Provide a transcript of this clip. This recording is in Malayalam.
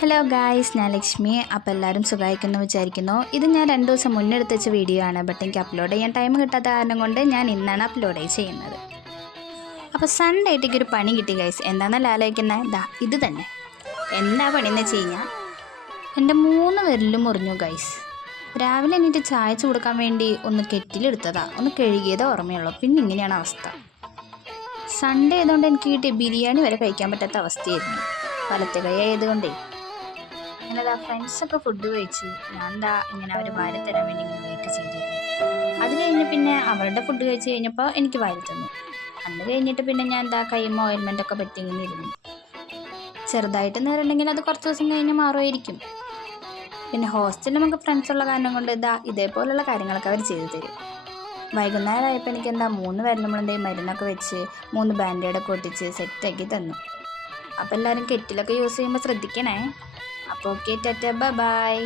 ഹലോ ഗായ്സ്, ഞാൻ ലക്ഷ്മി. അപ്പോൾ എല്ലാവരും സുഖമായിരിക്കുന്നു വിചാരിക്കുന്നു. ഇത് ഞാൻ 2 ദിവസം മുന്നേ എടുത്ത് വെച്ച വീഡിയോ ആണ്. ബട്ട് എനിക്ക് അപ്ലോഡ് ചെയ്യാൻ ടൈം കിട്ടാത്ത കാരണം കൊണ്ട് ഞാൻ ഇന്നാണ് അപ്ലോഡ് ചെയ്യുന്നത്. അപ്പോൾ സൺഡേ ആയിട്ടേക്ക് ഒരു പണി കിട്ടി ഗൈസ്. എന്താണെന്നല്ല ആലോചിക്കുന്നത്, ഇത് തന്നെ. എന്താ പണിയെന്ന് വെച്ച് കഴിഞ്ഞാൽ എൻ്റെ 3 വിരലും മുറിഞ്ഞു ഗൈസ്. രാവിലെ എണീറ്റ് ചായ കൊടുക്കാൻ വേണ്ടി ഒന്ന് കെറ്റിലെടുത്തതാണ്, ഒന്ന് കഴുകിയതേ ഓർമ്മയുള്ളൂ. പിന്നെ ഇങ്ങനെയാണ് അവസ്ഥ. സൺഡേ ആയതുകൊണ്ട് എനിക്ക് കിട്ടിയ ബിരിയാണി വരെ കഴിക്കാൻ പറ്റാത്ത അവസ്ഥയായിരുന്നു, വലത്തെ കൈ ആയതുകൊണ്ടേ. അങ്ങനെ ഫ്രണ്ട്സൊക്കെ ഫുഡ് കഴിച്ചു. ഞാൻ ഇങ്ങനെ അവർ വാരി തരാൻ വേണ്ടി ഇങ്ങനെ വെയിറ്റ് ചെയ്തിരുന്നു. അത് കഴിഞ്ഞ് പിന്നെ അവരുടെ ഫുഡ് കഴിച്ച് കഴിഞ്ഞപ്പോൾ എനിക്ക് വാരി തന്നു. അന്ന് കഴിഞ്ഞിട്ട് പിന്നെ ഞാൻ കൈമ ഓയിൽമെൻ്റൊക്കെ പറ്റി ഇങ്ങനെ ഇരുന്നു. ചെറുതായിട്ട് നേരുണ്ടെങ്കിൽ അത് കുറച്ച് ദിവസം കഴിഞ്ഞ് മാറുമായിരിക്കും. പിന്നെ ഹോസ്റ്റലിൽ നമുക്ക് ഫ്രണ്ട്സുള്ള കാരണം കൊണ്ട് ഇതേപോലുള്ള കാര്യങ്ങളൊക്കെ അവർ ചെയ്തു തരും. വൈകുന്നേരം ആയപ്പോൾ എനിക്ക് 3 വിരലുമുള്ളതിൻ്റെ മരുന്നൊക്കെ വെച്ച് 3 ബാൻഡേഡൊക്കെ ഒട്ടിച്ച് സെറ്റാക്കി തന്നു. അപ്പോൾ എല്ലാവരും കെറ്റിലൊക്കെ യൂസ് ചെയ്യുമ്പോൾ ശ്രദ്ധിക്കണേ. അപ്പോൾ ഓക്കെ, ടാറ്റ, ബൈ.